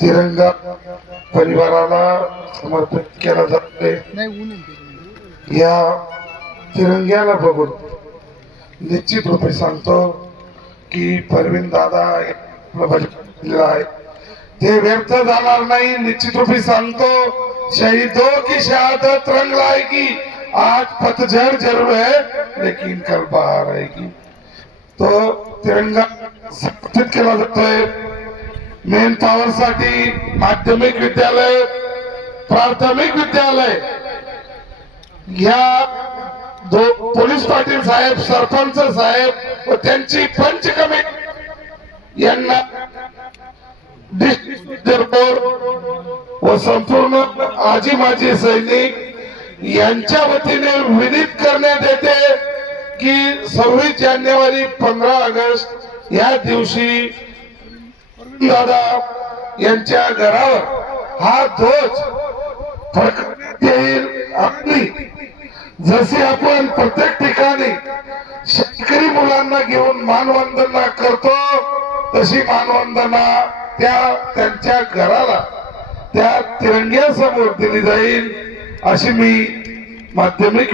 तिरंगा परिवाराला समर्पित केला जाते। या तिरंग्याला बघून निश्चित रूपे सांगतो की परवीन दादा आहे ते व्यर्थ जाणार नाही। निश्चित रूपे सांगतो शहीदों की शहादत रंग लाएगी, आज पतझड़ जरूर है लेकिन कल बाहर आएगी। तो तिरंगा समर्पित केला जातोय। मेन पॉवर साठी माध्यमिक विद्यालय, प्राथमिक विद्यालय या पोलीस पाटील साहेब, सरपंच साहेब व त्यांची पंच कमिटी यांना डिस्ट्रिक्ट व संपूर्ण आजी माजी सैनिक यांच्या वतीने विनंती करण्यात येते की 26 जानेवारी 15 ऑगस्ट या दिवशी दादा यांच्या घरावर हा ध्वज फडकवण्यात येईल। आपली जसे आपण प्रत्येक ठिकाणी शेतकरी मुलांना घेऊन मानवंदना करतो तशी मानवंदना त्यांच्या घराला त्या तिरंग्यासमोर दिली जाईल अशी मी माध्यमिक